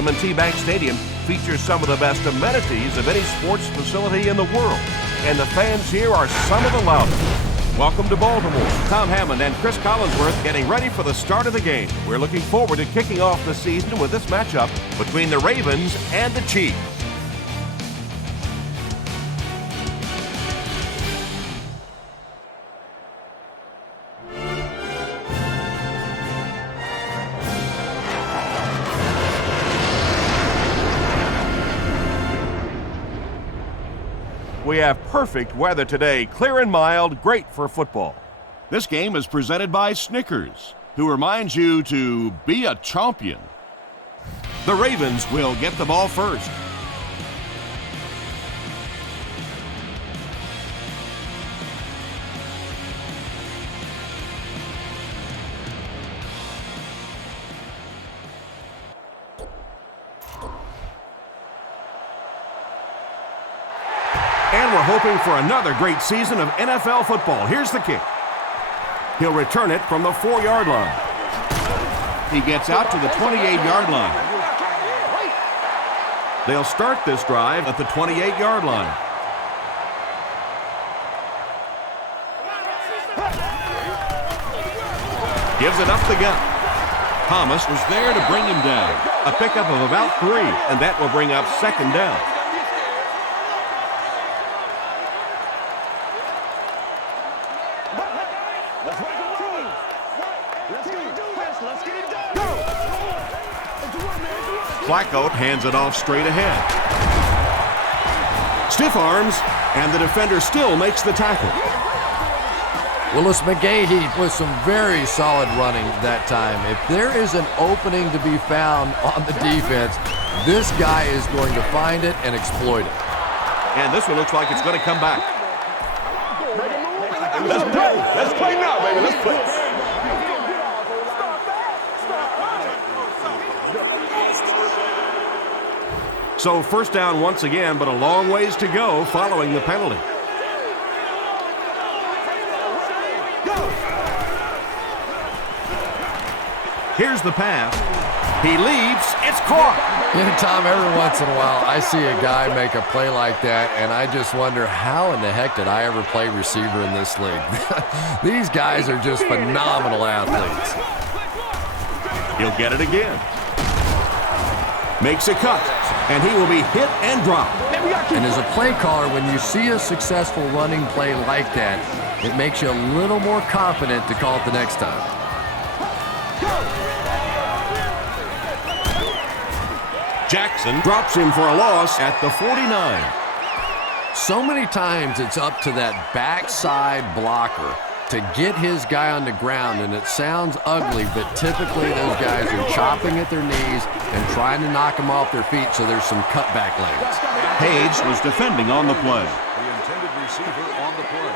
M&T Bank Stadium features some of the best amenities of any sports facility in the world, and the fans here are some of the loudest. Welcome to Baltimore. Tom Hammond and Chris Collinsworth getting ready for the start of the game. We're looking forward to kicking off the season with this matchup between the Ravens and the Chiefs. We have perfect weather today, clear and mild, great for football. This game is presented by Snickers, who reminds you to be a champion. The Ravens will get the ball first. And we're hoping for another great season of NFL football. Here's the kick. He'll return it from the 4-yard line. He gets out to the 28-yard line. They'll start this drive at the 28-yard line. Gives it up the gut. Thomas was there to bring him down. A pickup of about 3, and that will bring up second down. Flacco hands it off straight ahead. Stiff arms, and the defender still makes the tackle. Willis McGahee with some very solid running that time. If there is an opening to be found on the defense, this guy is going to find it and exploit it. And this one looks like it's going to come back. Let's play. Let's play now, baby. Let's play. So first down once again, but a long ways to go following the penalty. Here's the pass. He leaps. It's caught. You know, Tom, every once in a while, I see a guy make a play like that, and I just wonder, how in the heck did I ever play receiver in this league? These guys are just phenomenal athletes. He'll get it again. Makes a cut, and he will be hit and dropped. And as a play caller, when you see a successful running play like that, it makes you a little more confident to call it the next time. Jackson drops him for a loss at the 49. So many times it's up to that backside blocker to get his guy on the ground, and it sounds ugly, but typically those guys are chopping at their knees and trying to knock them off their feet, so there's some cutback lanes. Page was defending on the play. The intended receiver on the play.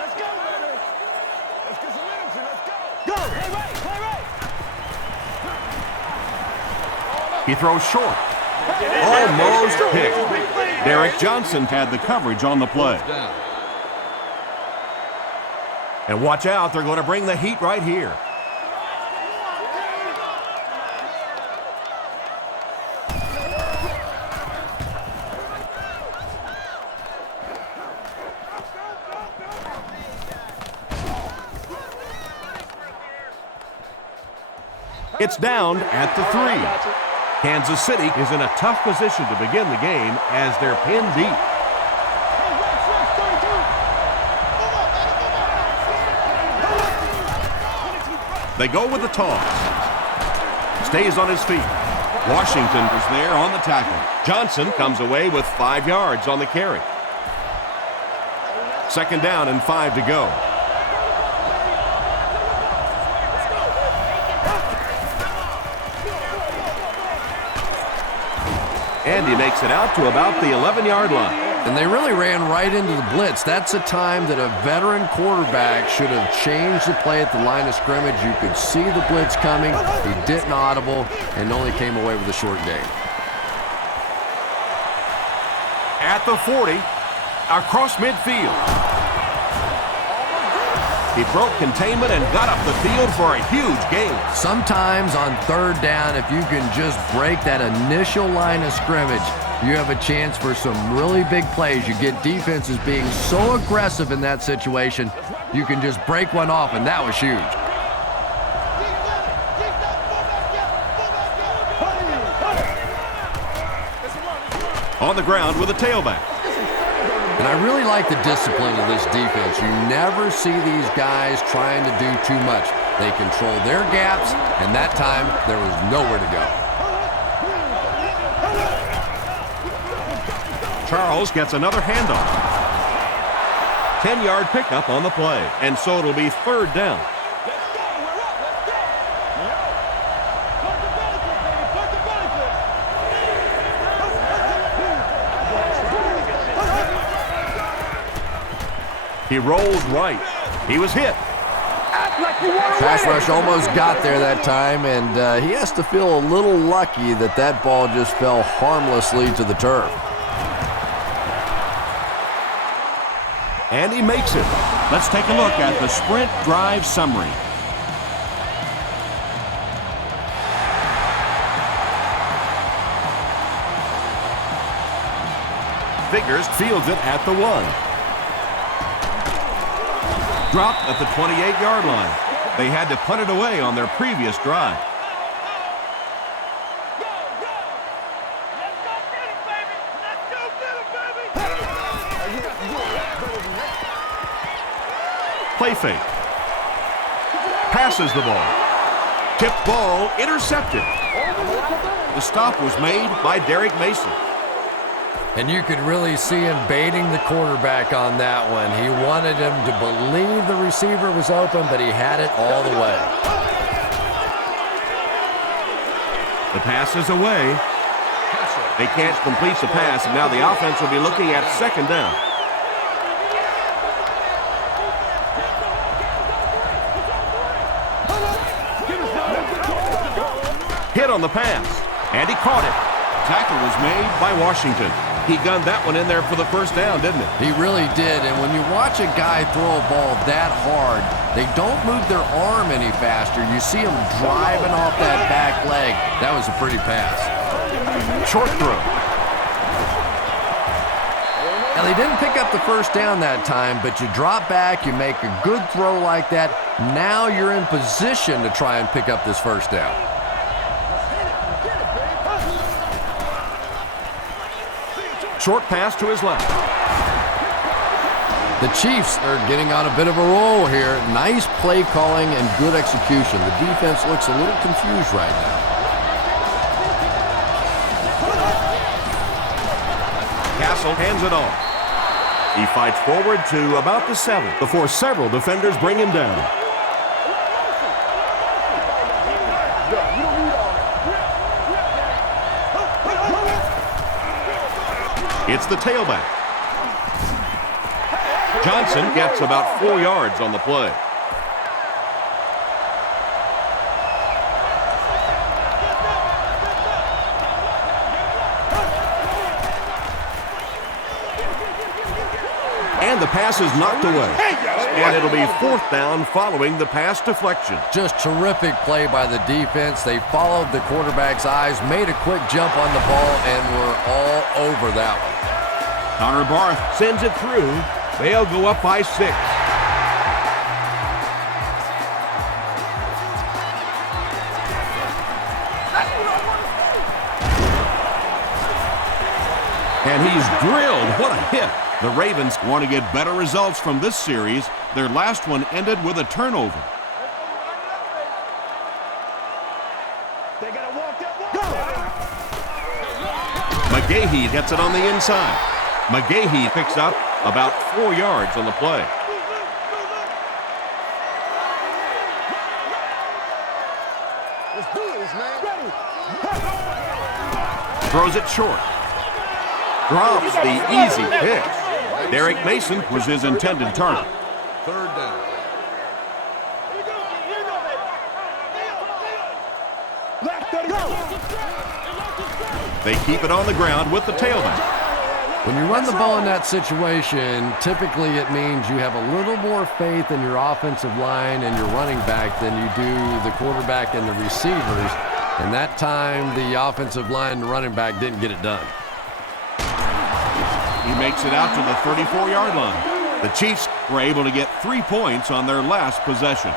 Let's go, baby. Let's get some energy. Let's go. Go. Play right. Play right. He throws short. Almost picked. Derek Johnson had the coverage on the play. And watch out, they're going to bring the heat right here. It's down at the 3. Kansas City is in a tough position to begin the game as they're pinned deep. They go with the toss. Stays on his feet. Washington was there on the tackle. Johnson comes away with 5 yards on the carry. Second down and 5 to go. And he makes it out to about the 11-yard line. And they really ran right into the blitz. That's a time that a veteran quarterback should have changed the play at the line of scrimmage. You could see the blitz coming. He didn't audible and only came away with a short gain. At the 40, across midfield. He broke containment and got up the field for a huge gain. Sometimes on third down, if you can just break that initial line of scrimmage, you have a chance for some really big plays. You get defenses being so aggressive in that situation, you can just break one off, and that was huge. On the ground with a tailback. And I really like the discipline of this defense. You never see these guys trying to do too much. They control their gaps, and that time there was nowhere to go. Charles gets another handoff. 10-yard pickup on the play, and so it'll be third down. He rolls right. He was hit. Pass rush almost got there that time, and he has to feel a little lucky that that ball just fell harmlessly to the turf. And he makes it. Let's take a look at the sprint drive summary. Figures fields it at the 1. Dropped at the 28-yard line. They had to punt it away on their previous drive. Play fake. Passes the ball. Tipped ball intercepted. The stop was made by Derek Mason. And you could really see him baiting the quarterback on that one. He wanted him to believe the receiver was open, but he had it all the way. The pass is away. They can't complete the pass, and now the offense will be looking at second down. Hit on the pass, and he caught it. Tackle was made by Washington. He gunned that one in there for the first down, didn't it? He really did, and when you watch a guy throw a ball that hard, they don't move their arm any faster. You see him driving off that back leg. That was a pretty pass. Short throw. Now, they didn't pick up the first down that time, but you drop back, you make a good throw like that. Now you're in position to try and pick up this first down. Short pass to his left. The Chiefs are getting on a bit of a roll here. Nice play calling and good execution. The defense looks a little confused right now. Castle hands it off. He fights forward to about the 7 before several defenders bring him down. It's the tailback. Johnson gets about 4 yards on the play. And the pass is knocked away. And it'll be fourth down following the pass deflection. Just terrific play by the defense. They followed the quarterback's eyes, made a quick jump on the ball, and were all over that one. Connor Barth sends it through. They'll go up by 6. And he's drilled. What a hit. The Ravens want to get better results from this series. Their last one ended with a turnover. They gotta walk that walk. McGahee gets it on the inside. McGahee picks up about 4 yards on the play. Let's do this, man. Throws it short. Drops the easy pick. Derek Mason was his intended target. Third down. They keep it on the ground with the tailback. When you run the ball in that situation, typically it means you have a little more faith in your offensive line and your running back than you do the quarterback and the receivers. And that time, the offensive line and the running back didn't get it done. He makes it out to the 34-yard line. The Chiefs were able to get 3 points on their last possession.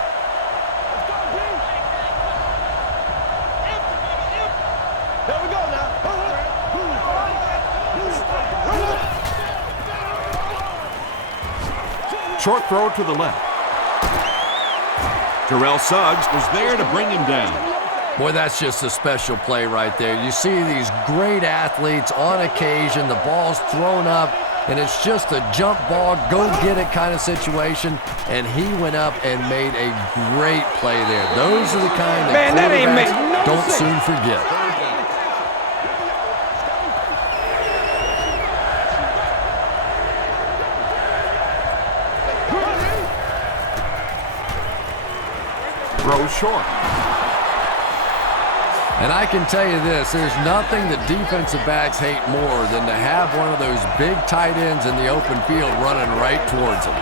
Short throw to the left. Terrell Suggs was there to bring him down. Boy, that's just a special play right there. You see these great athletes on occasion, the ball's thrown up, and it's just a jump ball, go get it kind of situation, and he went up and made a great play there. Those are the kind that quarterbacks don't soon forget. Throws short. And I can tell you this, there's nothing that defensive backs hate more than to have one of those big tight ends in the open field running right towards them.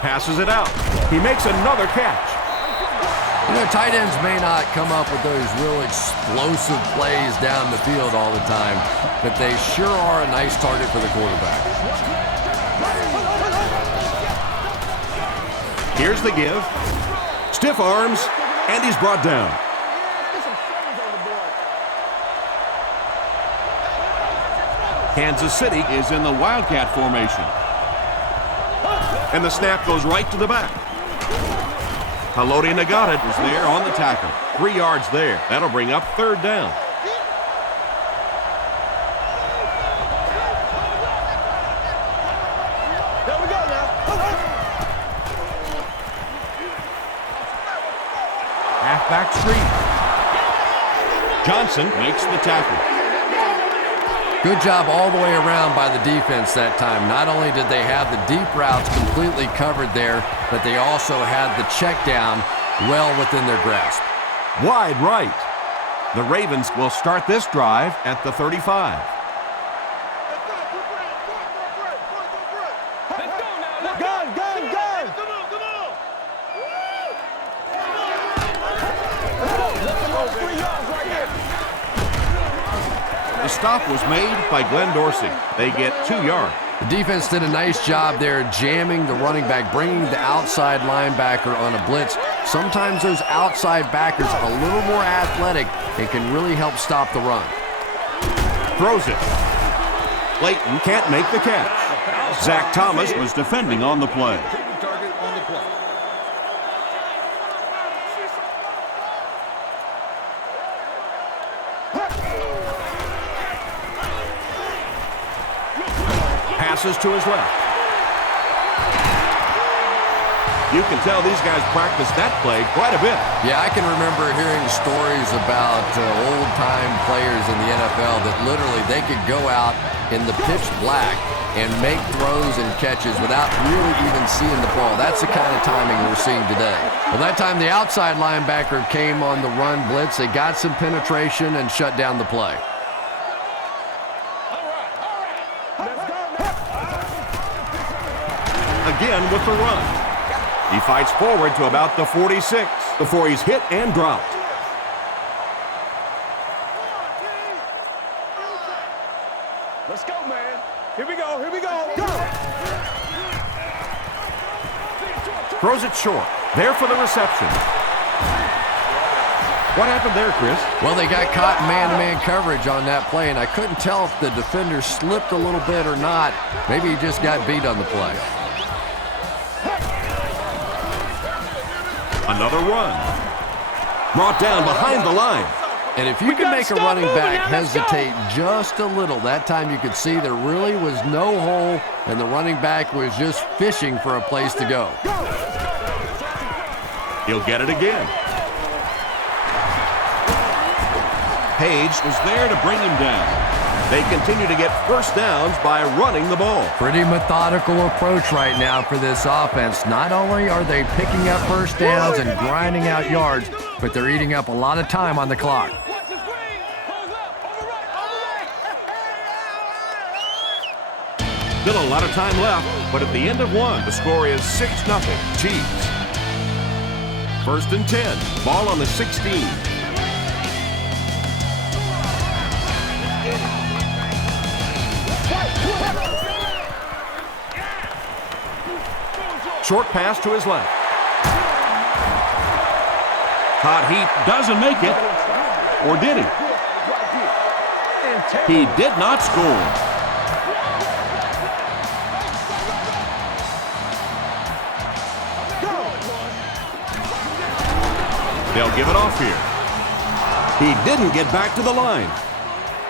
Passes it out. He makes another catch. You know, tight ends may not come up with those real explosive plays down the field all the time, but they sure are a nice target for the quarterback. Here's the give. Stiff arms, and he's brought down. Kansas City is in the Wildcat formation. And the snap goes right to the back. Haloti Ngata is there on the tackle. 3 yards there. That'll bring up 3rd down. Halfback screen. Johnson makes the tackle. Good job all the way around by the defense that time. Not only did they have the deep routes completely covered there, but they also had the check down well within their grasp. Wide right. The Ravens will start this drive at the 35. The stop was made by Glenn Dorsey. They get 2 yards. The defense did a nice job there jamming the running back, bringing the outside linebacker on a blitz. Sometimes those outside backers are a little more athletic and can really help stop the run. Throws it. Layton can't make the catch. Zach Thomas was defending on the play. Target on the play. Passes to his left. You can tell these guys practice that play quite a bit. Yeah, I can remember hearing stories about old-time players in the NFL that literally they could go out in the pitch black and make throws and catches without really even seeing the ball. That's the kind of timing we're seeing today. Well, that time the outside linebacker came on the run blitz. They got some penetration and shut down the play. Again with the run. He fights forward to about the 46 before he's hit and dropped. Let's go, man. Here we go. Here we go. Go. Throws it short. There for the reception. What happened there, Chris? Well, they got caught in man-to-man coverage on that play, and I couldn't tell if the defender slipped a little bit or not. Maybe he just got beat on the play. Another run. Brought down behind the line. And if you can make a running back hesitate just a little, that time you could see there really was no hole, and the running back was just fishing for a place to go. He'll get it again. Page was there to bring him down. They continue to get first downs by running the ball. Pretty methodical approach right now for this offense. Not only are they picking up first downs and grinding out yards, but they're eating up a lot of time on the clock. Still a lot of time left, but at the end of one, the score is 6-0 Chiefs. 1st and 10, ball on the 16. Short pass to his left. Hot heat doesn't make it. Or did he? He did not score. They'll give it off here. He didn't get back to the line.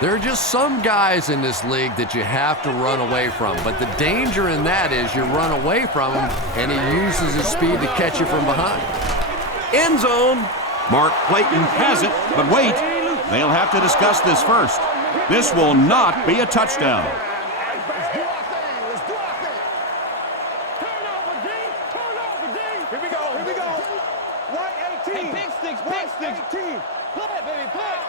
There are just some guys in this league that you have to run away from, but the danger in that is you run away from him and he uses his speed to catch you from behind. End zone. Mark Clayton has it, but wait. They'll have to discuss this first. This will not be a touchdown. Let's do our thing. Let's do our thing. Turnover, D. Turnover, D. Here we go. Here we go. White 18. Hey, pick sticks. Pick sticks. 18. Play it, baby. Play it.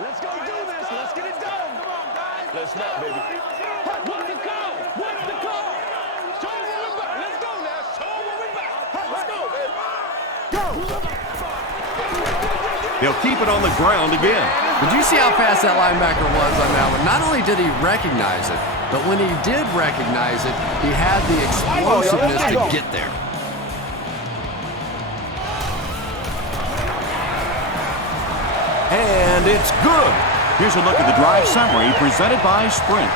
Let's go do this. Let's get it done. Come on, guys. Let's not, baby. What's the call? What's the call? Show them what we're about. Let's go now. Show them what we're about. Let's go, baby. Go. They'll keep it on the ground again. Did you see how fast that linebacker was on that one? Not only did he recognize it, but when he did recognize it, he had the explosiveness to get there. And it's good. Here's a look at the drive summary presented by Sprint.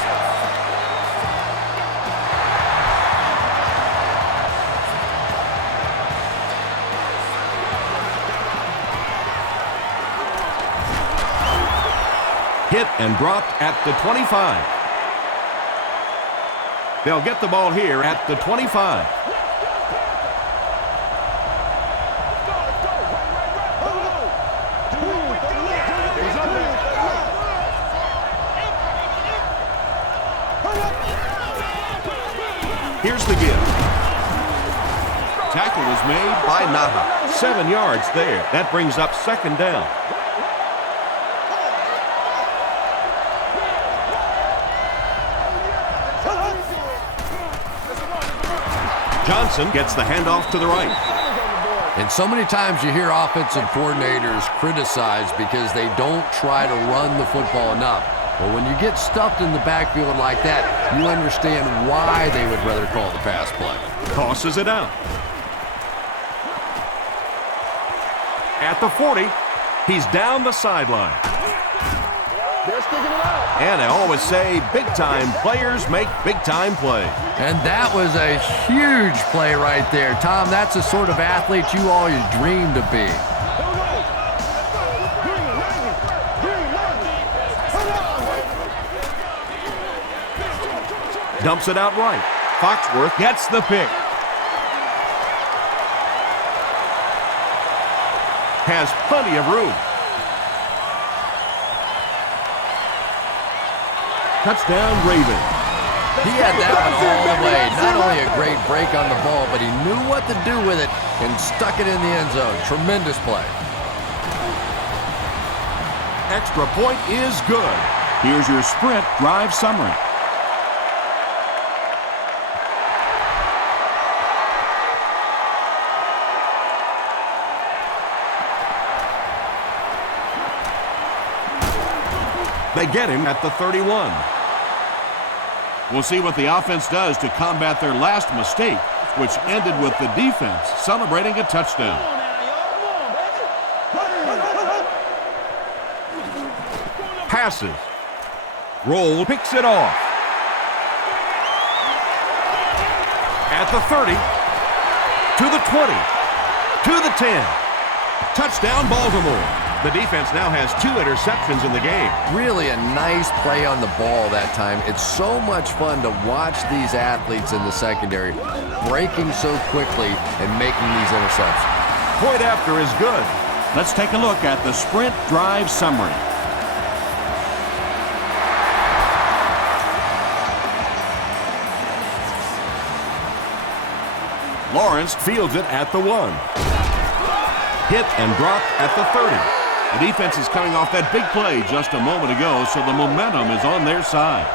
Hit and dropped at the 25. They'll get the ball here at the 25. Here's the give. Tackle was made by Naha. 7 yards there. That brings up 2nd down. Johnson gets the handoff to the right. And so many times you hear offensive coordinators criticized because they don't try to run the football enough. But when you get stuffed in the backfield like that, you understand why they would rather call the pass play. Tosses it out. At the 40, he's down the sideline. They're sticking it out. And I always say, big-time players make big-time plays. And that was a huge play right there. Tom, that's the sort of athlete you always dreamed to be. Dumps it out right. Foxworth gets the pick. Has plenty of room. Touchdown, Ravens. He had that one all the way. Not only a great break on the ball, but he knew what to do with it and stuck it in the end zone. Tremendous play. Extra point is good. Here's your Sprint drive summary. They get him at the 31. We'll see what the offense does to combat their last mistake, which ended with the defense celebrating a touchdown. Passes. Roll, picks it off. At the 30, to the 20, to the 10. Touchdown, Baltimore. The defense now has 2 interceptions in the game. Really a nice play on the ball that time. It's so much fun to watch these athletes in the secondary breaking so quickly and making these interceptions. Point after is good. Let's take a look at the Sprint drive summary. Lawrence fields it at the 1. Hit and dropped at the 30. The defense is coming off that big play just a moment ago, so the momentum is on their side.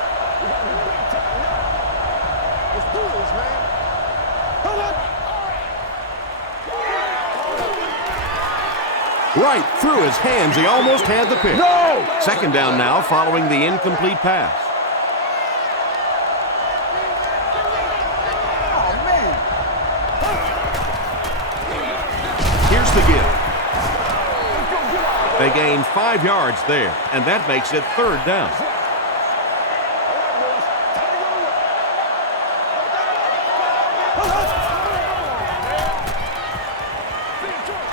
Right through his hands. He almost had the pick. No! Second down now following the incomplete pass. Oh, man. Here's the give. They gain 5 yards there, and that makes it third down.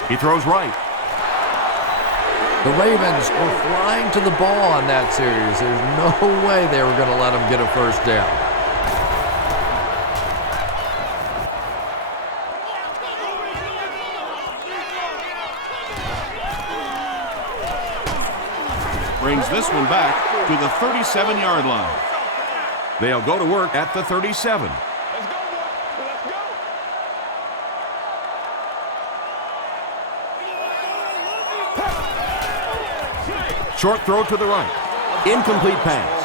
He throws right. The Ravens were flying to the ball on that series. There's no way they were going to let them get a first down. Brings this one back to the 37-yard line. They'll go to work at the 37. Let's go, boy. Let's go. Short throw to the right. Incomplete pass.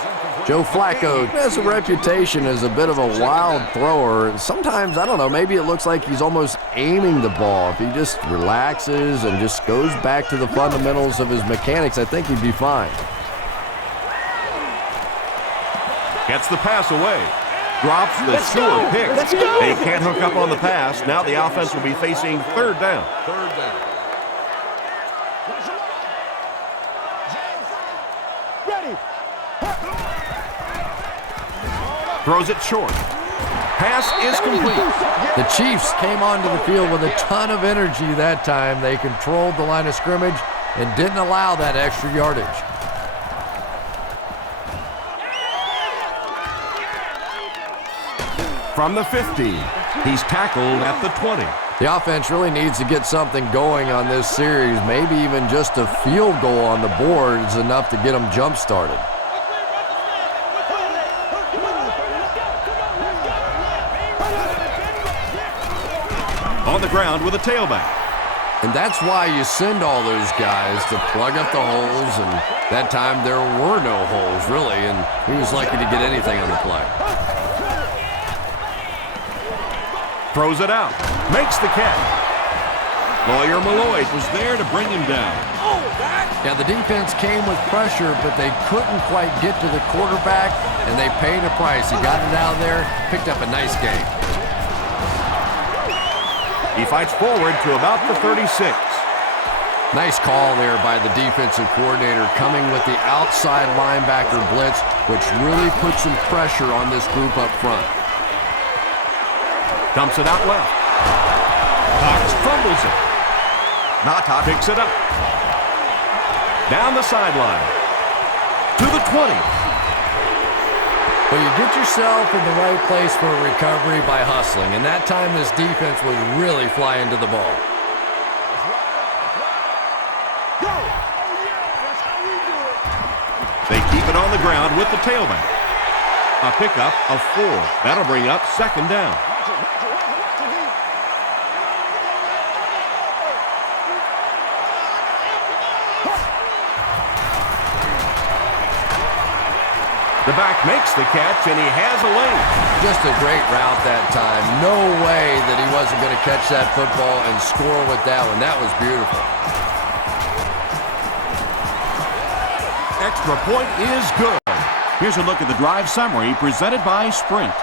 Joe Flacco has a reputation as a bit of a wild thrower. Sometimes, I don't know, maybe it looks like he's almost aiming the ball. If he just relaxes and just goes back to the fundamentals of his mechanics, I think he'd be fine. Gets the pass away. Drops the sure pick. They can't hook up on the pass. Now the offense will be facing third down. Third down. Ready. Throws it short. Pass is complete. The Chiefs came onto the field with a ton of energy that time. They controlled the line of scrimmage and didn't allow that extra yardage. From the 50, he's tackled at the 20. The offense really needs to get something going on this series. Maybe even just a field goal on the board is enough to get them jump-started. On the ground with a tailback. And that's why you send all those guys to plug up the holes, and that time there were no holes, really, and he was lucky to get anything on the play. Throws it out. Makes the catch. Lawyer Malloy was there to bring him down. Yeah, the defense came with pressure, but they couldn't quite get to the quarterback, and they paid a price. He got it out of there, picked up a nice game. He fights forward to about the 36. Nice call there by the defensive coordinator, coming with the outside linebacker blitz, which really puts some pressure on this group up front. Dumps it out left. Cox fumbles it. Nata picks it up. Down the sideline. To the 20. Well, you get yourself in the right place for a recovery by hustling, and that time this defense was really flying to the ball. They keep it on the ground with the tailback. A pickup of 4. That'll bring up second down. The back makes the catch, and he has a lane. Just a great route that time. No way that he wasn't going to catch that football and score with that one. That was beautiful. Extra point is good. Here's a look at the drive summary presented by Sprint.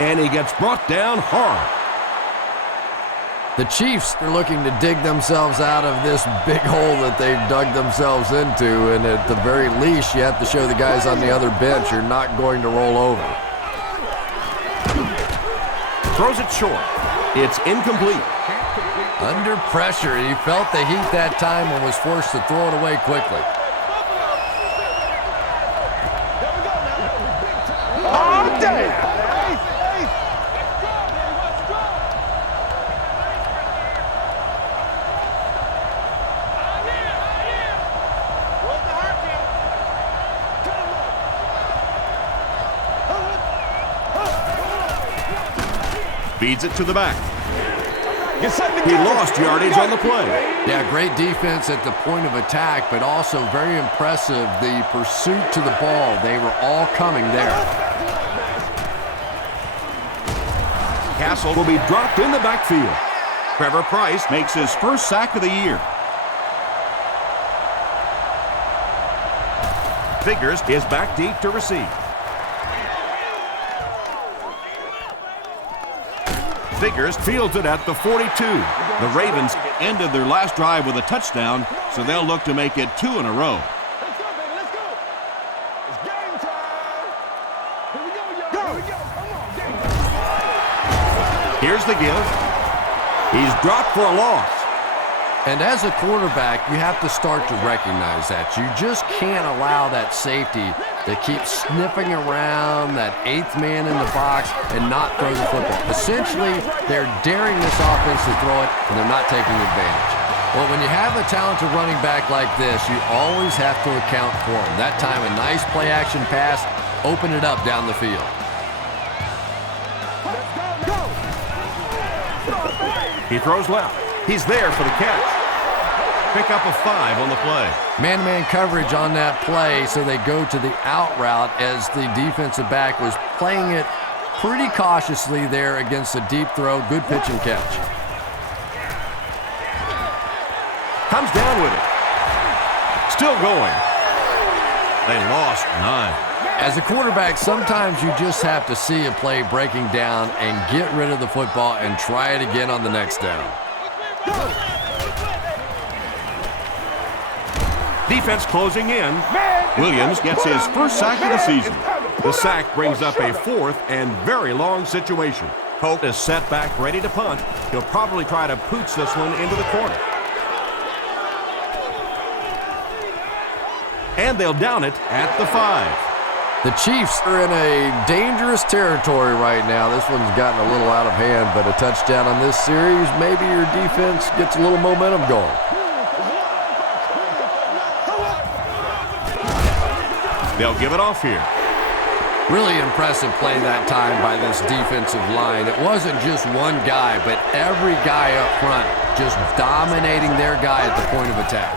And he gets brought down hard. The Chiefs are looking to dig themselves out of this big hole that they've dug themselves into, and at the very least, you have to show the guys on the other bench you're not going to roll over. Throws it short. It's incomplete. Under pressure, he felt the heat that time and was forced to throw it away quickly. Oh, damn! Feeds it to the back. He lost yardage on the play. Yeah, great defense at the point of attack, but also very impressive the pursuit to the ball. They were all coming there. Castle will be dropped in the backfield. Trevor Price makes his first sack of the year. Figures is back deep to receive. Figures fields it at the 42. The Ravens ended their last drive with a touchdown, so they'll look to make it 2 in a row. Let's go, baby, let's go. It's game time. Here we go, y'all. Here we go. Come on, game time. Here's the give. He's dropped for a loss. And as a quarterback, you have to start to recognize that. You just can't allow that safety to keep sniffing around that 8th man in the box and not throw the football. Essentially, they're daring this offense to throw it, and they're not taking advantage. Well, when you have a talented running back like this, you always have to account for him. That time, a nice play-action pass, open it up down the field. He throws left. He's there for the catch. Pick up a 5 on the play. Man-to-man coverage on that play, so they go to the out route as the defensive back was playing it pretty cautiously there against a deep throw. Good pitch and catch. Comes down with it. Still going. They lost 9. As a quarterback, sometimes you just have to see a play breaking down and get rid of the football and try it again on the next down. Defense closing in. Williams gets his first sack of the season. The sack brings up a 4th and very long situation. Colt is set back ready to punt. He'll probably try to pooch this one into the corner. And they'll down it at the 5. The Chiefs are in a dangerous territory right now. This one's gotten a little out of hand, but a touchdown on this series, maybe your defense gets a little momentum going. They'll give it off here. Really impressive play that time by this defensive line. It wasn't just one guy, but every guy up front just dominating their guy at the point of attack.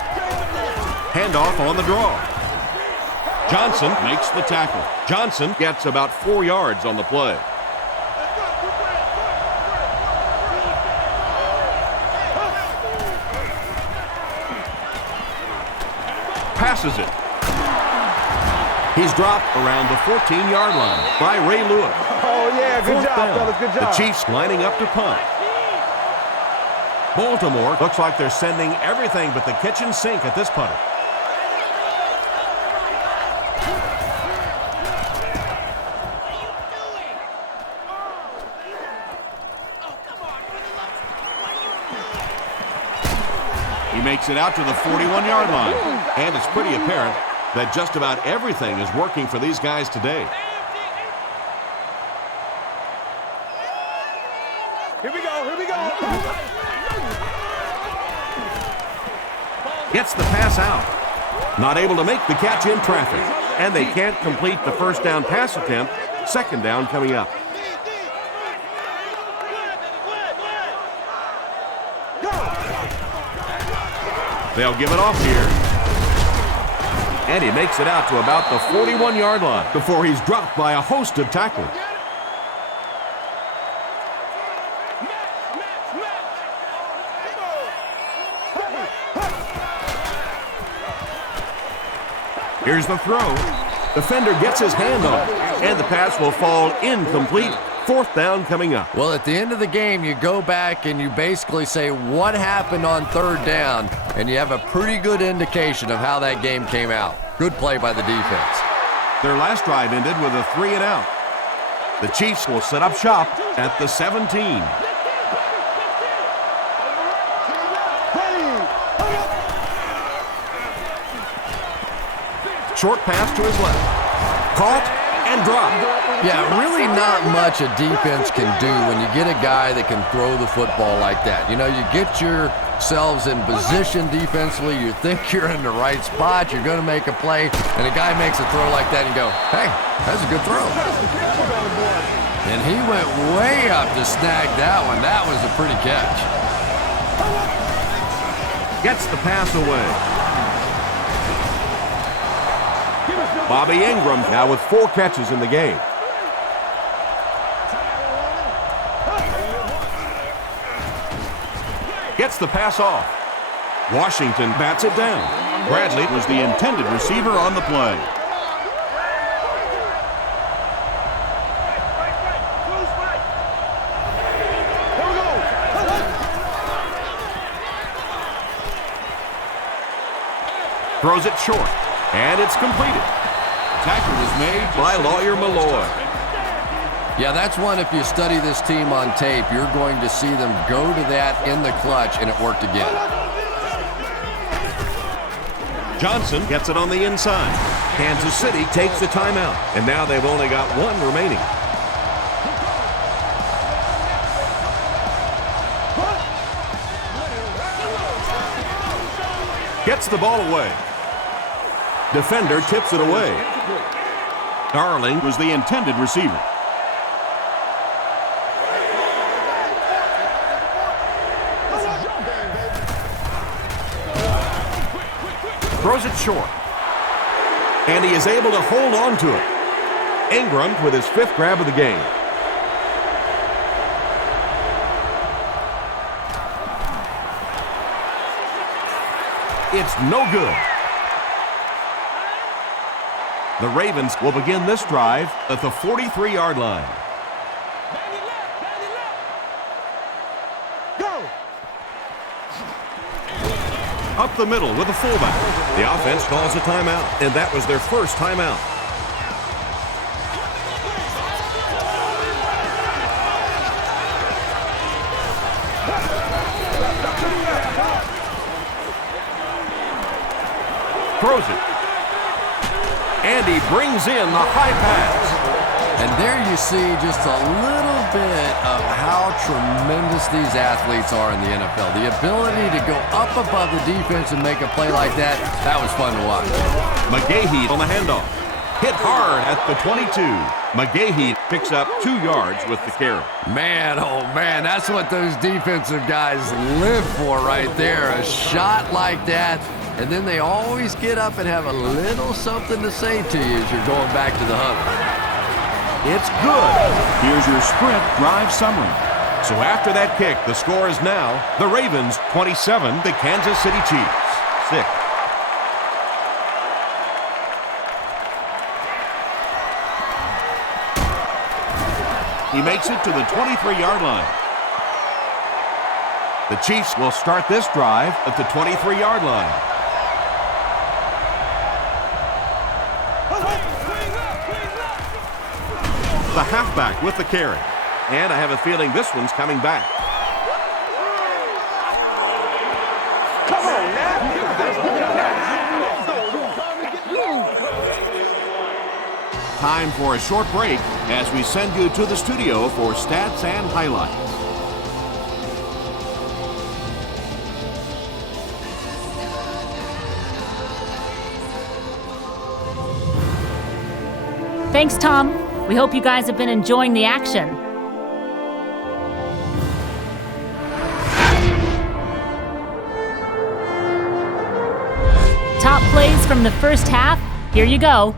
Handoff on the draw. Johnson makes the tackle. Johnson gets about 4 yards on the play. Passes it. He's dropped around the 14-yard line by Ray Lewis. Oh, yeah, good 4th job, down. fellas, good job. The Chiefs lining up to punt. Baltimore looks like they're sending everything but the kitchen sink at this punter. He makes it out to the 41-yard line, and it's pretty apparent that just about everything is working for these guys today. Here we go, here we go. Gets the pass out. Not able to make the catch in traffic, and they can't complete the first down pass attempt. 2nd down coming up. They'll give it off here. And he makes it out to about the 41-yard line before he's dropped by a host of tacklers. Here's the throw. Defender gets his hand on it, and the pass will fall incomplete. 4th down coming up. Well, at the end of the game, you go back and you basically say what happened on 3rd down, and you have a pretty good indication of how that game came out. Good play by the defense. Their last drive ended with a 3 and out. The Chiefs will set up shop at the 17. Short pass to his left. Caught and dropped. Yeah, really not much a defense can do when you get a guy that can throw the football like that. You know, you get yourselves in position defensively, you think you're in the right spot, you're going to make a play, and a guy makes a throw like that and you go, hey, that's a good throw. And he went way up to snag that one. That was a pretty catch. Gets the pass away. Bobby Ingram now with 4 catches in the game. Gets the pass off. Washington bats it down. Bradley was the intended receiver on the play. Throws it short, and it's completed. Tackle was made by Lawyer Malloy. Yeah, that's one, if you study this team on tape, you're going to see them go to that in the clutch, and it worked again. Johnson gets it on the inside. Kansas City takes the timeout, and now they've only got 1 remaining. Gets the ball away. Defender tips it away. Darling was the intended receiver. Throws it short. And he is able to hold on to it. Ingram with his 5th grab of the game. It's no good. The Ravens will begin this drive at the 43-yard line. Up the middle with a fullback. The offense calls a timeout, and that was their first timeout. Throws it. And he brings in the high pass. And there you see just a little bit of how tremendous these athletes are in the NFL. The ability to go up above the defense and make a play like that, that was fun to watch. McGahee on the handoff. Hit hard at the 22. McGahee picks up 2 yards with the carry. Man, oh man, that's what those defensive guys live for right there. A shot like that, and then they always get up and have a little something to say to you as you're going back to the huddle. It's good. Here's your sprint drive summary. So after that kick, the score is now the Ravens 27, the Kansas City Chiefs 6. He makes it to the 23-yard line. The Chiefs will start this drive at the 23-yard line. The halfback with the carry. And I have a feeling this one's coming back. Come on, now. Time for a short break as we send you to the studio for stats and highlights. Thanks, Tom. We hope you guys have been enjoying the action. Top plays from the first half. Here you go.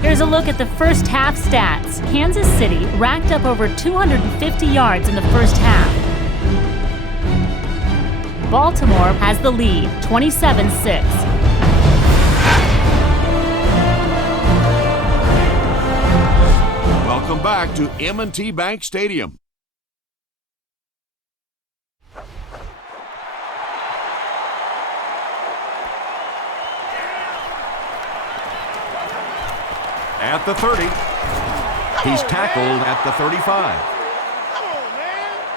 Here's a look at the first half stats. Kansas City racked up over 250 yards in the first half. Baltimore has the lead, 27-6. Welcome back to M&T Bank Stadium. At the 30. He's tackled at the 35.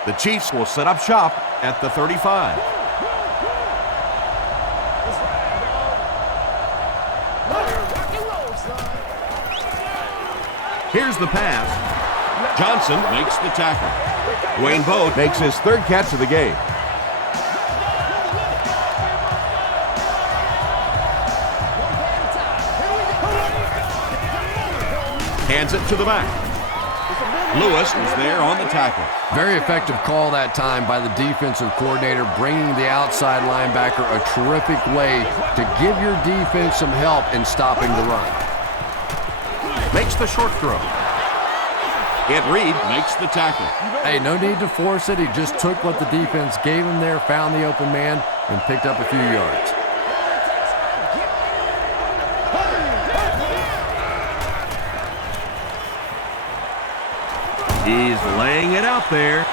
The Chiefs will set up shop at the 35. Here's the pass. Johnson makes the tackle. Dwayne Bowe makes his third catch of the game. Hands it to the back. Lewis is there on the tackle. Very effective call that time by the defensive coordinator, bringing the outside linebacker, a terrific way to give your defense some help in stopping the run. Makes the short throw. Ed Reed makes the tackle. Hey, no need to force it. He just took what the defense gave him there, found the open man, and picked up a few yards. He's laying it out there.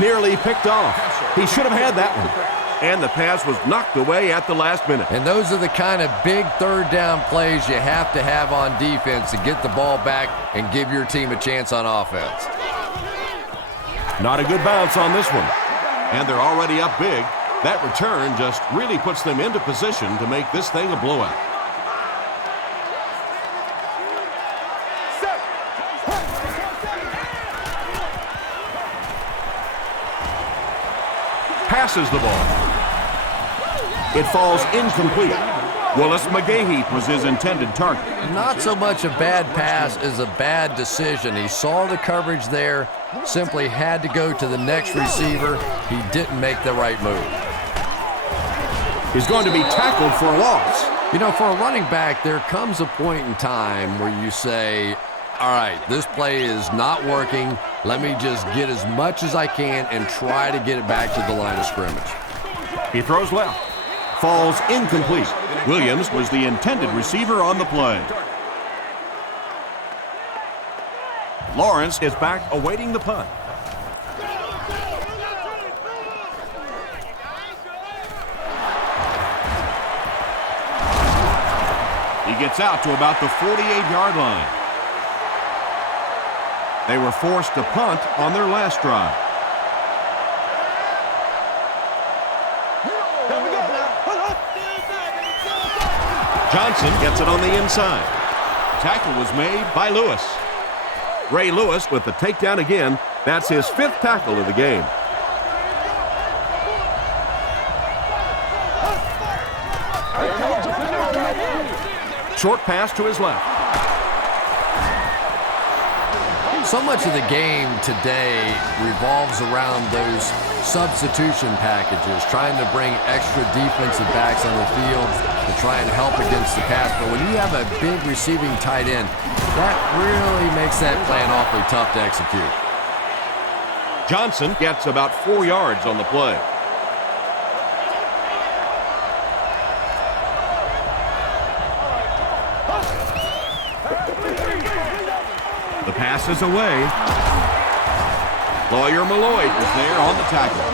Nearly picked off. He should have had that one. And the pass was knocked away at the last minute. And those are the kind of big third down plays you have to have on defense to get the ball back and give your team a chance on offense. Not a good bounce on this one. And they're already up big. That return just really puts them into position to make this thing a blowout. Passes the ball. It falls incomplete. Willis McGahee was his intended target. Not so much a bad pass as a bad decision. He saw the coverage there, simply had to go to the next receiver. He didn't make the right move. He's going to be tackled for a loss. You know, for a running back, there comes a point in time where you say, all right, this play is not working. Let me just get as much as I can and try to get it back to the line of scrimmage. He throws left. Falls incomplete. Williams was the intended receiver on the play. Lawrence is back awaiting the punt. He gets out to about the 48-yard line. They were forced to punt on their last drive. Johnson gets it on the inside. Tackle was made by Lewis. Ray Lewis with the takedown again. That's his fifth tackle of the game. Short pass to his left. So much of the game today revolves around those substitution packages, trying to bring extra defensive backs on the field to try and help against the pass. But when you have a big receiving tight end, that really makes that plan awfully tough to execute. Johnson gets about 4 yards on the play. The pass is away. Lawyer Malloy is there on the tackle.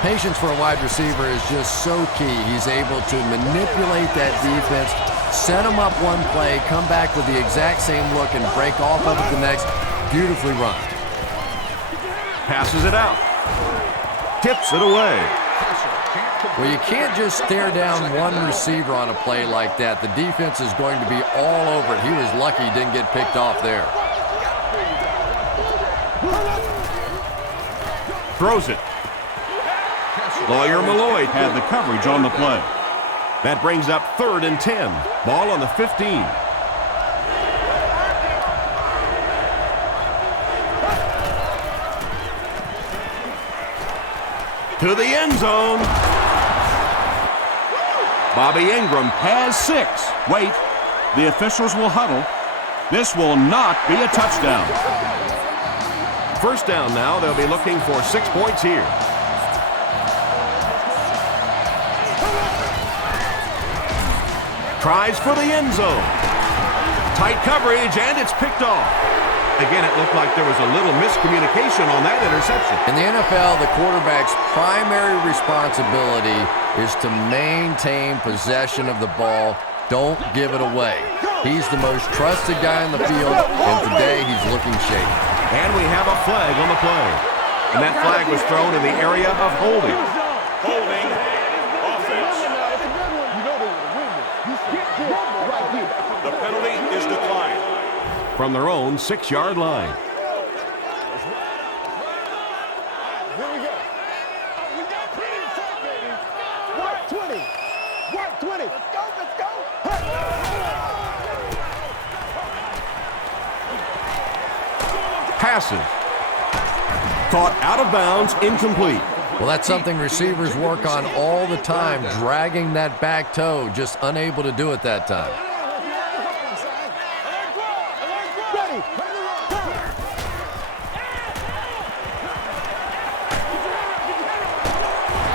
Patience for a wide receiver is just so key. He's able to manipulate that defense, set them up one play, come back with the exact same look, and break off of it the next. Beautifully run. Passes it out. Tips it away. Well, you can't just stare down one receiver on a play like that. The defense is going to be all over it. He was lucky he didn't get picked off there. Throws it. Lawyer Malloy had the coverage on the play. That brings up 3rd and 10. Ball on the 15. To the end zone. Bobby Ingram has 6. Wait, the officials will huddle. This will not be a touchdown. First down now. They'll be looking for 6 points here. Tries for the end zone. Tight coverage, and it's picked off. Again, it looked like there was a little miscommunication on that interception. In the NFL, the quarterback's primary responsibility is to maintain possession of the ball. Don't give it away. He's the most trusted guy on the field, and today he's looking shaky. And we have a flag on the play. And that flag was thrown in the area of holding. Holding offense. The penalty is declined. From their own 6-yard line. Here we go. We got plenty of time, baby. Work 20. Work 20. Let's go. Let's go. Passes. Caught out of bounds, incomplete. Well, that's something receivers work on all the time, dragging that back toe, just unable to do it that time.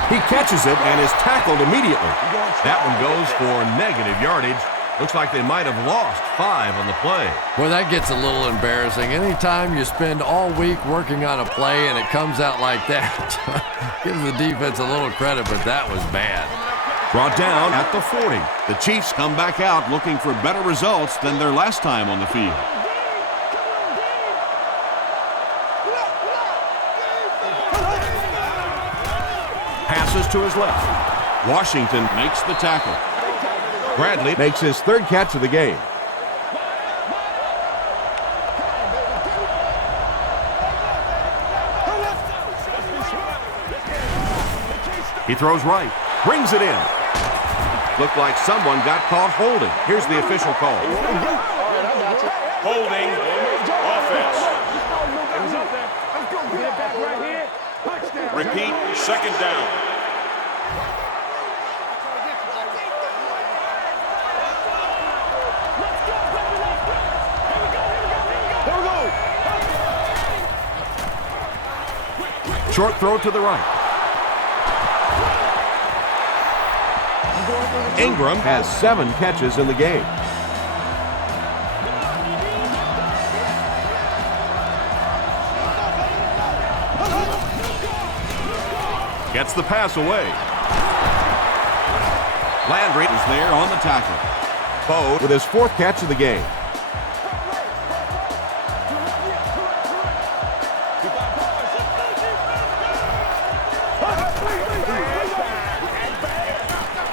He catches it and is tackled immediately. That one goes for negative yardage. Looks like they might have lost 5 on the play. Well, that gets a little embarrassing. Anytime you spend all week working on a play and it comes out like that, give the defense a little credit, but that was bad. Brought down at the 40. The Chiefs come back out looking for better results than their last time on the field. Passes to his left. Washington makes the tackle. Bradley makes his 3rd catch of the game. He throws right, brings it in. Looked like someone got caught holding. Here's the official call. Holding offense. Repeat, 2nd down. Short throw to the right. Ingram has 7 catches in the game. Gets the pass away. Landry is there on the tackle. Bo with his 4th catch of the game.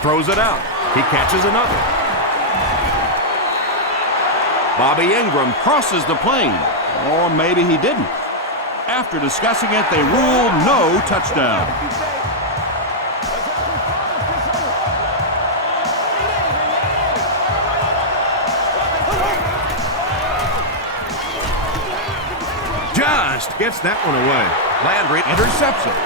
Throws it out. He catches another. Bobby Ingram crosses the plane. Or maybe he didn't. After discussing it, they rule no touchdown. Just gets that one away. Landry intercepts it.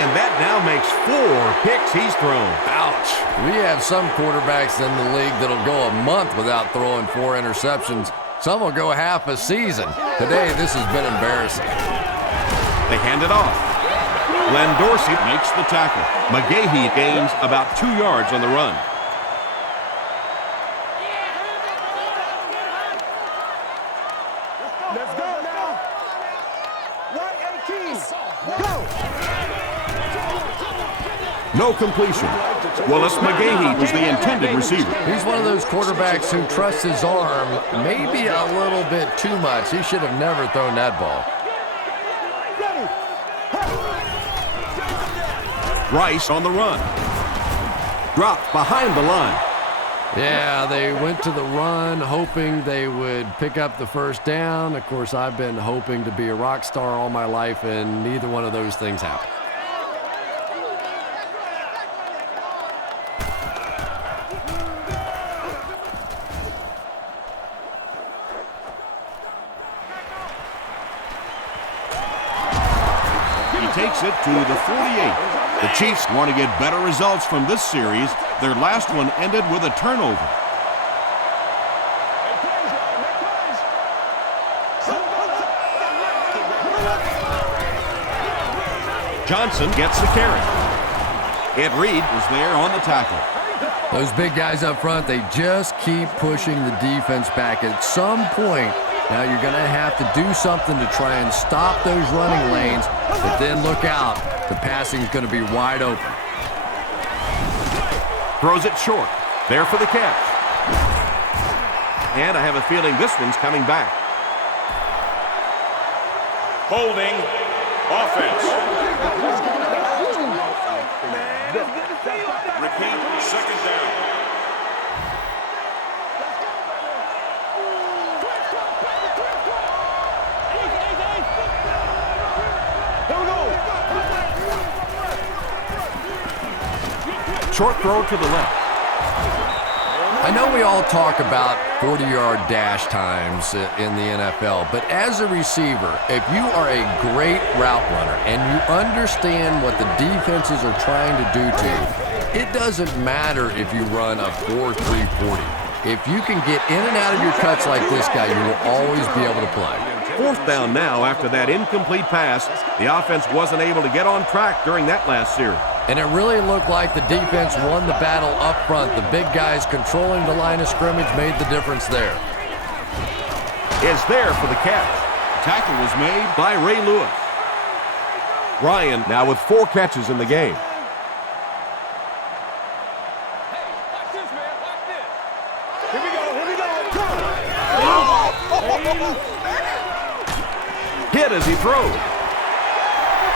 And that now makes 4 picks he's thrown. Ouch. We have some quarterbacks in the league that'll go a month without throwing 4 interceptions. Some will go half a season. Today, this has been embarrassing. They hand it off. Len Dorsey makes the tackle. McGahee gains about 2 yards on the run. Let's go now. White 18. Go. No completion. Willis McGahee was the intended receiver. He's one of those quarterbacks who trusts his arm maybe a little bit too much. He should have never thrown that ball. Rice on the run. Dropped behind the line. Yeah, they went to the run hoping they would pick up the 1st down. Of course, I've been hoping to be a rock star all my life, and neither one of those things happened. Takes it to the 48. The Chiefs want to get better results from this series. Their last one ended with a turnover. Johnson gets the carry. Ed Reed was there on the tackle. Those big guys up front, they just keep pushing the defense back. At some point, now you're going to have to do something to try and stop those running lanes, but then look out. The passing is going to be wide open. Throws it short. There for the catch. And I have a feeling this one's coming back. Holding. Offense. Repeat. Second down. Short throw to the left. I know we all talk about 40-yard dash times in the NFL, but as a receiver, if you are a great route runner and you understand what the defenses are trying to do to you, it doesn't matter if you run a 4.3 40. If you can get in and out of your cuts like this guy, you will always be able to play. Fourth down now after that incomplete pass. The offense wasn't able to get on track during that last series. And it really looked like the defense won the battle up front. The big guys controlling the line of scrimmage made the difference there. Is there for the catch. Tackle was made by Ray Lewis. Ryan now with 4 catches in the game. Hit as he throws.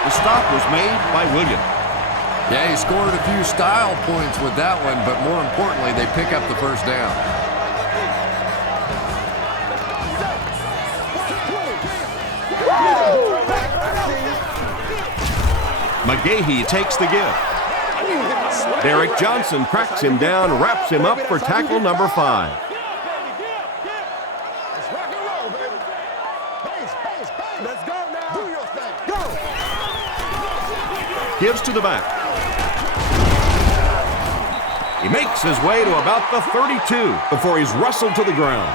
The stop was made by Williams. Yeah, he scored a few style points with that one, but more importantly, they pick up the first down. McGahee takes the give. Derek Johnson cracks him down, wraps him up for tackle number 5. Gives to the back. He makes his way to about the 32 before he's wrestled to the ground.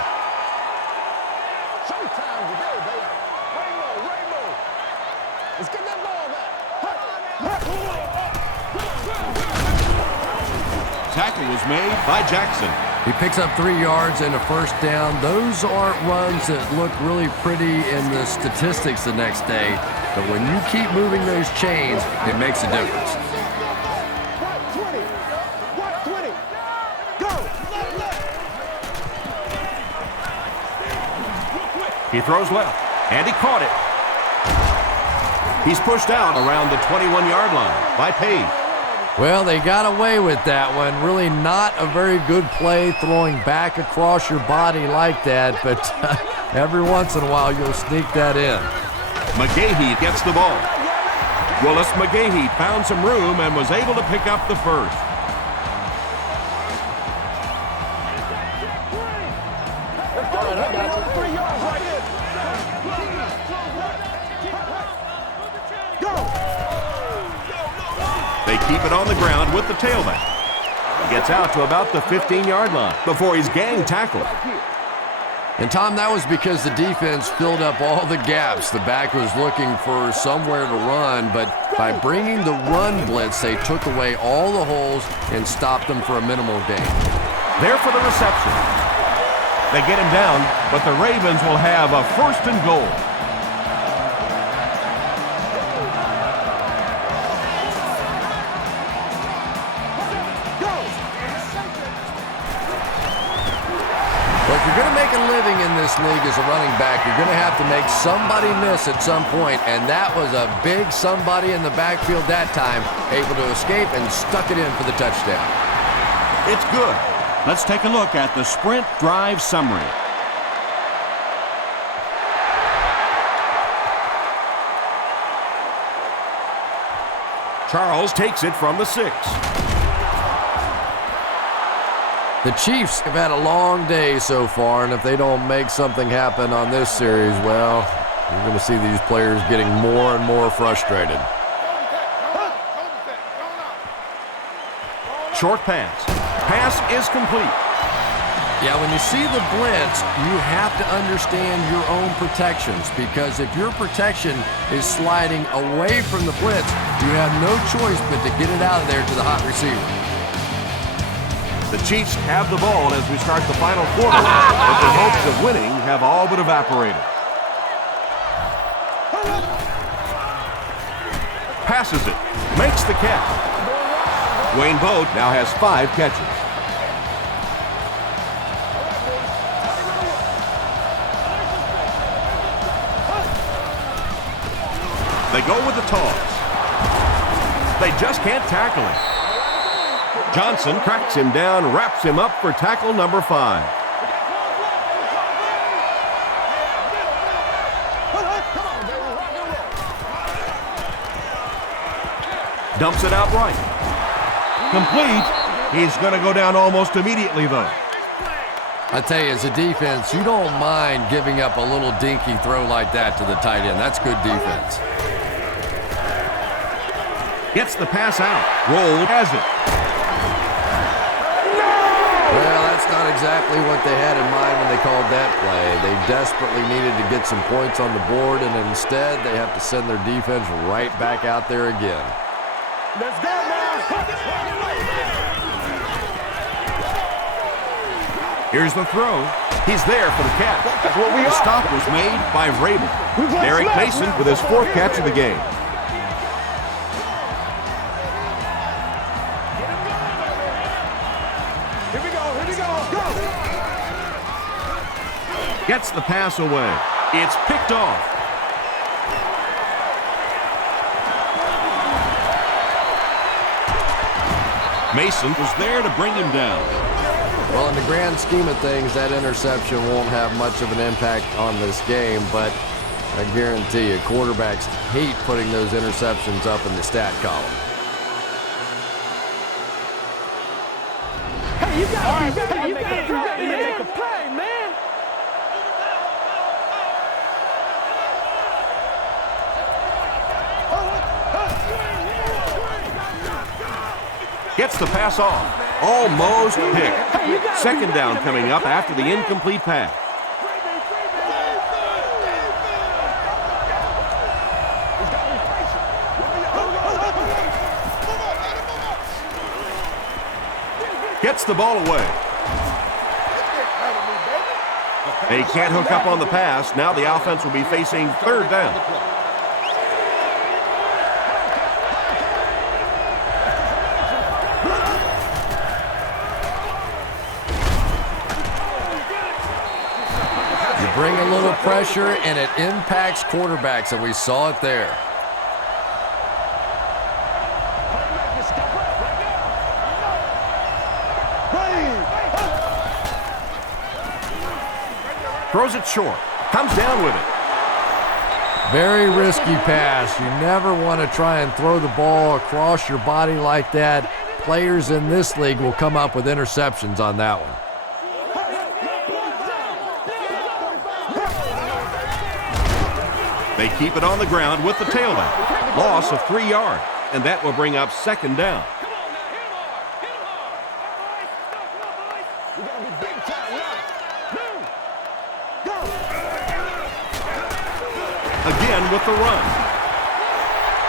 Tackle was made by Jackson. He picks up 3 yards and a first down. Those aren't runs that look really pretty in the statistics the next day, but when you keep moving those chains, it makes a difference. He throws left, and he caught it. He's pushed out around the 21-yard line by Page. Well, they got away with that one. Really not a very good play throwing back across your body like that, but every once in a while you'll sneak that in. McGahee gets the ball. Willis McGahee found some room and was able to pick up the first. They keep it on the ground with the tailback. He gets out to about the 15-yard line before he's gang tackled. And, Tom, that was because the defense filled up all the gaps. The back was looking for somewhere to run, but by bringing the run blitz, they took away all the holes and stopped them for a minimal gain. There for the reception. They get him down, but the Ravens will have a 1st and goal. If you're going to make a living in this league as a running back, you're going to have to make somebody miss at some point, and that was a big somebody in the backfield that time, able to escape and stuck it in for the touchdown. It's good. Let's take a look at the sprint drive summary. Charles takes it from the 6. The Chiefs have had a long day so far, and if they don't make something happen on this series, well, you're going to see these players getting more and more frustrated. Short pass. Pass is complete. Yeah, when you see the blitz, you have to understand your own protections, because if your protection is sliding away from the blitz, you have no choice but to get it out of there to the hot receiver. The The Chiefs have the ball as we start the final quarter, but the hopes of winning have all but evaporated. Passes it, makes the catch. Wayne Boat now has 5 catches. They go with the toss. They just can't tackle him. Johnson cracks him down, wraps him up for tackle number 5. Dumps it out right. Complete. He's going to go down almost immediately, though. I tell you, as a defense, you don't mind giving up a little dinky throw like that to the tight end. That's good defense. Gets the pass out. Roll has it. Well, that's not exactly what they had in mind when they called that play. They desperately needed to get some points on the board, and instead they have to send their defense right back out there again. Let's go now. Here's the throw. He's there for the catch. The stop was made by Vrabel. Derek Mason with his 4th catch of the game. Here we go. Go. Gets the pass away. It's picked off. Mason was there to bring him down. Well, in the grand scheme of things, that interception won't have much of an impact on this game, but I guarantee you, quarterbacks hate putting those interceptions up in the stat column. Hey, you got to make a play, man. Gets the pass off. Almost picked. Second down coming up after the incomplete pass. Gets the ball away. They can't hook up on the pass. Now the offense will be facing 3rd down. Bring a little pressure, and it impacts quarterbacks, and we saw it there. Throws it short. Comes down with it. Very risky pass. You never want to try and throw the ball across your body like that. Players in this league will come up with interceptions on that one. They keep it on the ground with the tailback. Loss of 3 yards, and that will bring up 2nd down. Again with the run.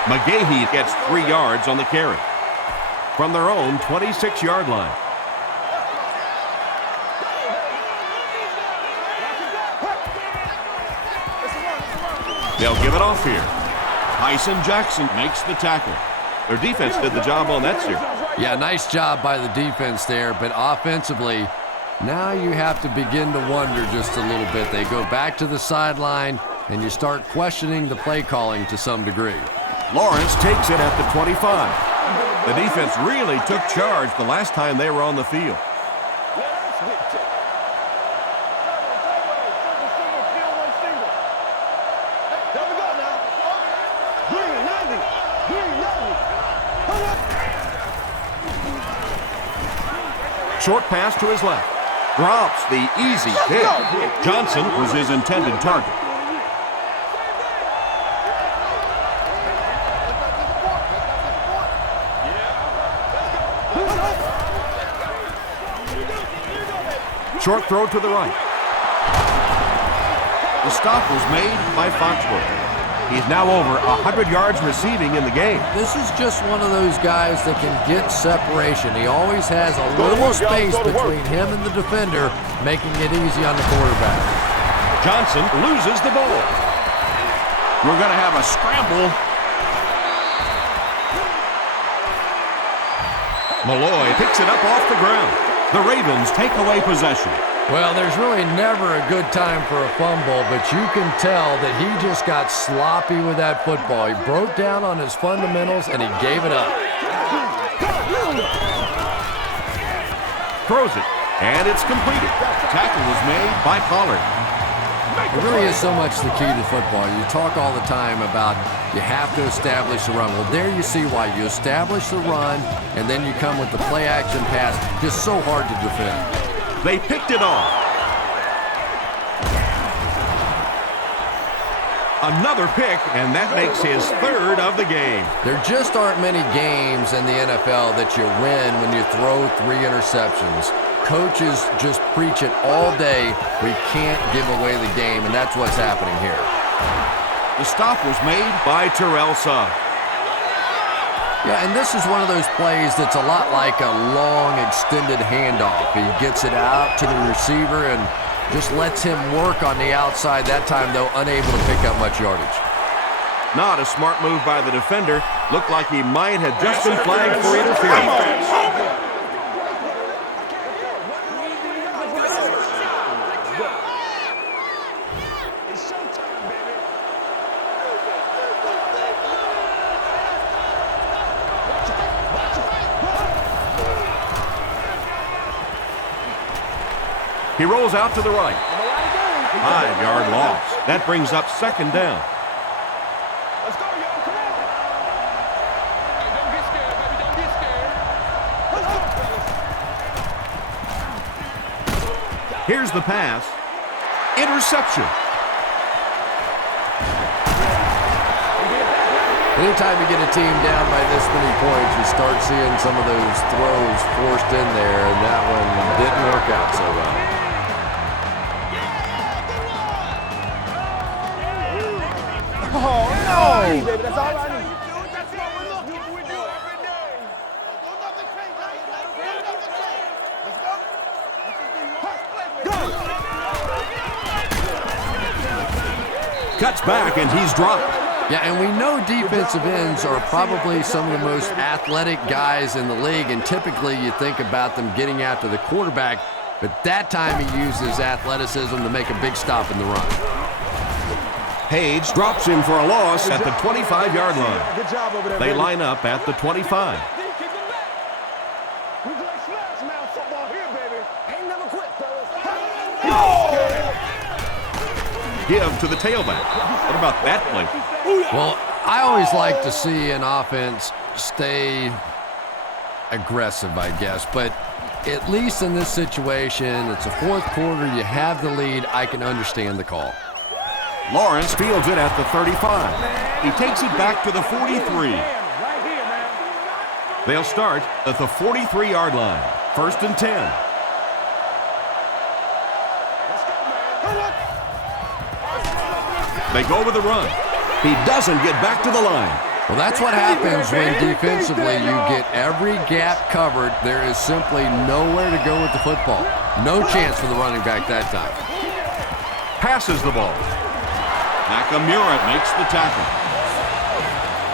McGahee gets 3 yards on the carry from their own 26-yard line. They'll give it off here. Tyson Jackson makes the tackle. Their defense did the job on that series. Yeah, nice job by the defense there, but offensively, now you have to begin to wonder just a little bit. They go back to the sideline, and you start questioning the play calling to some degree. Lawrence takes it at the 25. The defense really took charge the last time they were on the field. Short pass to his left. Drops the easy pick. Johnson was his intended target. Short throw to the right. The stop was made by Foxworth. He's now over 100 yards receiving in the game. This is just one of those guys that can get separation. He always has a little space between him and the defender, making it easy on the quarterback. Johnson loses the ball. We're going to have a scramble. Malloy picks it up off the ground. The Ravens take away possession. Well, there's really never a good time for a fumble, but you can tell that he just got sloppy with that football. He broke down on his fundamentals, and he gave it up. Throws it, and it's completed. Tackle was made by Pollard. It really is so much the key to football. You talk all the time about you have to establish the run. Well, there you see why. You establish the run, and then you come with the play-action pass. Just so hard to defend. They picked it off. Another pick, and that makes his third of the game. There just aren't many games in the NFL that you win when you throw 3 interceptions. Coaches just preach it all day. We can't give away the game, and that's what's happening here. The stop was made by Terrell Suggs. Yeah, and this is one of those plays that's a lot like a long, extended handoff. He gets it out to the receiver and just lets him work on the outside. That time, though, unable to pick up much yardage. Not a smart move by the defender. Looked like he might have just been flagged for interference. He rolls out to the right. 5-yard loss. That brings up second down. Let's go, y'all. Come on. Hey, don't get scared, baby. Don't get scared. Let's go, fellas. Here's the pass. Interception. Anytime you get a team down by this many points, you start seeing some of those throws forced in there, and that one didn't work out so well. Oh, no! Baby, that's all I need. That's what we do every day. Let's go. Cuts back, and he's dropped. Yeah, and we know defensive ends are probably some of the most athletic guys in the league, and typically you think about them getting after the quarterback, but that time he uses athleticism to make a big stop in the run. Page drops him for a loss at the 25-yard line. Good job over there, They baby. line up at the 25. Keep them back. We play smash mouth football here, baby. Ain't never quit, fellas. Give to the tailback. What about that play? Well, I always like to see an offense stay aggressive, I guess, but at least in this situation, it's a fourth quarter, you have the lead, I can understand the call. Lawrence fields it at the 35. He takes it back to the 43. Right here, man. They'll start at the 43-yard line. 1st and 10. They go with the run. He doesn't get back to the line. Well, that's what happens when defensively you get every gap covered. There is simply nowhere to go with the football. No chance for the running back that time. Passes the ball. Nakamura makes the tackle.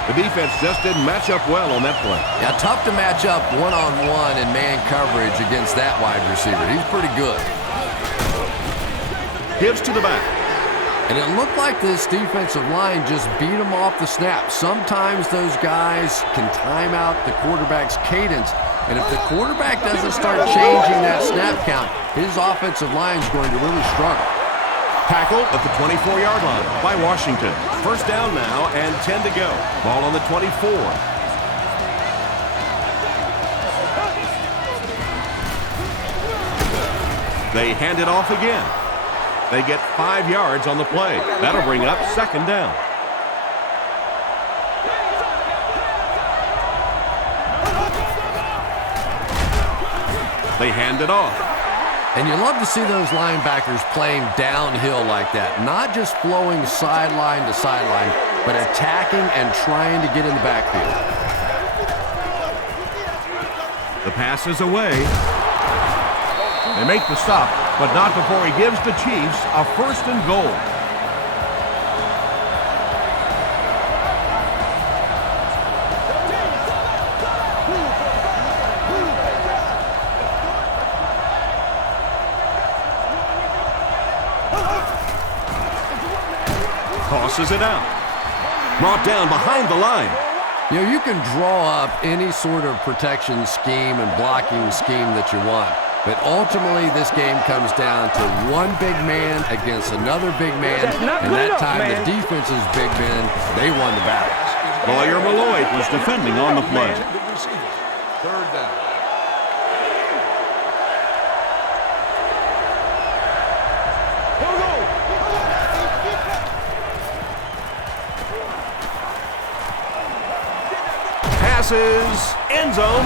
The defense just didn't match up well on that play. Yeah, tough to match up one-on-one in man coverage against that wide receiver. He's pretty good. Gives to the back. And it looked like this defensive line just beat him off the snap. Sometimes those guys can time out the quarterback's cadence. And if the quarterback doesn't start changing that snap count, his offensive line is going to really struggle. Tackle at the 24-yard line by Washington. 1st down now and 10 to go. Ball on the 24. They hand it off again. They get 5 yards on the play. That'll bring up 2nd down. They hand it off. And you love to see those linebackers playing downhill like that, not just flowing sideline to sideline, but attacking and trying to get in the backfield. The pass is away. They make the stop, but not before he gives the Chiefs a 1st and goal. Tosses it out. Brought down behind the line. You know, you can draw up any sort of protection scheme and blocking scheme that you want, but ultimately this game comes down to one big man against another big man, and that time the defense's big men, they won the battle. Lawyer Malloy was defending on the play. 3rd down. Passes, end zone.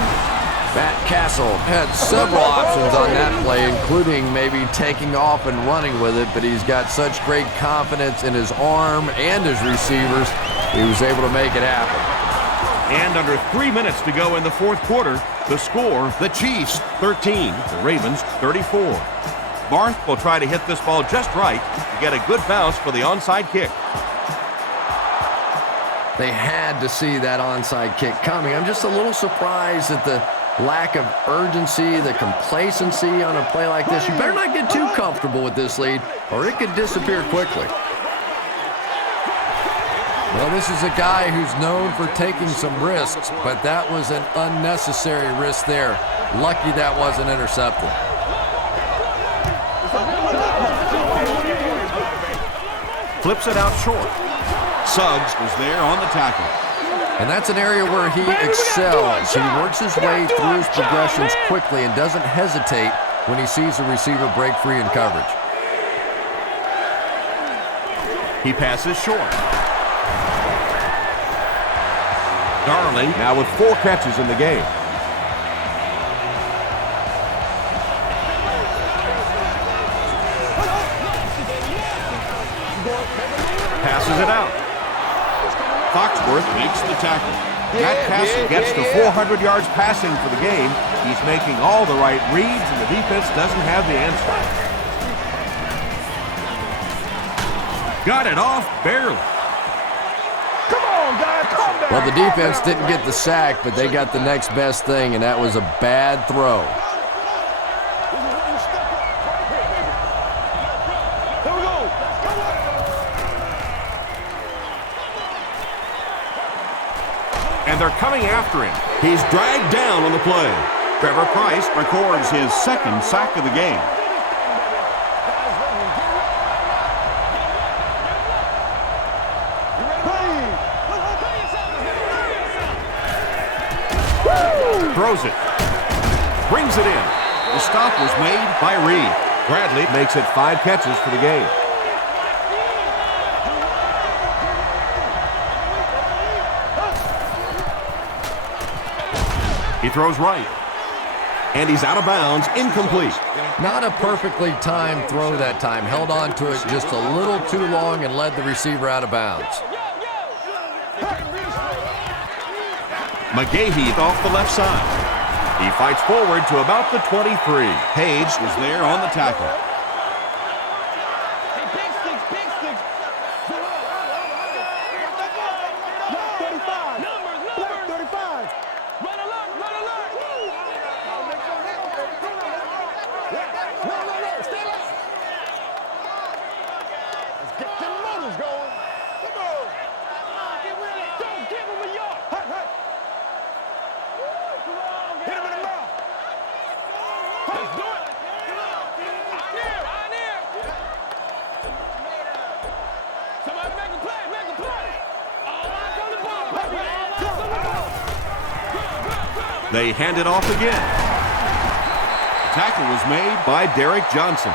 Matt Castle had several options on that play, including maybe taking off and running with it, but he's got such great confidence in his arm and his receivers, he was able to make it happen. And under 3 minutes to go in the 4th quarter, the score, the Chiefs 13, the Ravens 34. Barth will try to hit this ball just right to get a good bounce for the onside kick. They had to see that onside kick coming. I'm just a little surprised at the lack of urgency, the complacency on a play like this. You better not get too comfortable with this lead, or it could disappear quickly. Well, this is a guy who's known for taking some risks, but that was an unnecessary risk there. Lucky that wasn't intercepted. Flips it out short. Suggs was there on the tackle. And that's an area where he excels. He works his way through his progressions quickly and doesn't hesitate when he sees a receiver break free in coverage. He passes short. Darling now with 4 catches in the game. Passes it out. Foxworth makes the tackle. Matt Castle gets to 400 yards passing for the game. He's making all the right reads, and the defense doesn't have the answer. Got it off barely. Come on, guys, calm down. Well, the defense didn't get the sack, but they got the next best thing, and that was a bad throw. And they're coming after him. He's dragged down on the play. Trevor Price records his 2nd sack of the game. Throws it. Brings it in. The stop was made by Reed. Bradley makes it 5 catches for the game. He throws right. And he's out of bounds, incomplete. Not a perfectly timed throw that time. Held on to it just a little too long and led the receiver out of bounds. McGahee off the left side. He fights forward to about the 23. Page was there on the tackle. They hand it off again. Tackle was made by Derek Johnson.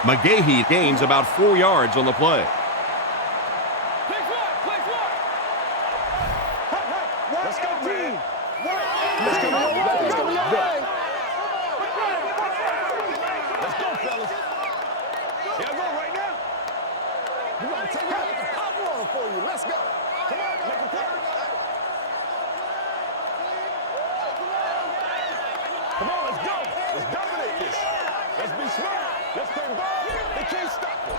McGahee gains about 4 yards on the play. Let's go, man. Let's go, fellas. Here I go right now. We're going to take it out the pop one for you. Let's go. Come on, make a play. Come on, let's go. Let's dominate this. Let's be smart. Let's play ball. They can't stop us.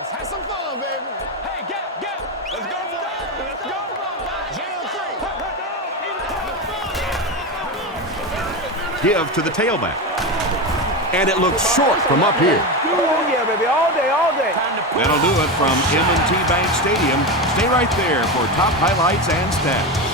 Let's have some fun, baby. Hey, gap. Let's go, boy. Let's go. Jam free. Give to the tailback. And it looks short from up here. Oh, yeah, baby. All day. That'll do it from M&T Bank Stadium. Stay right there for top highlights and stats.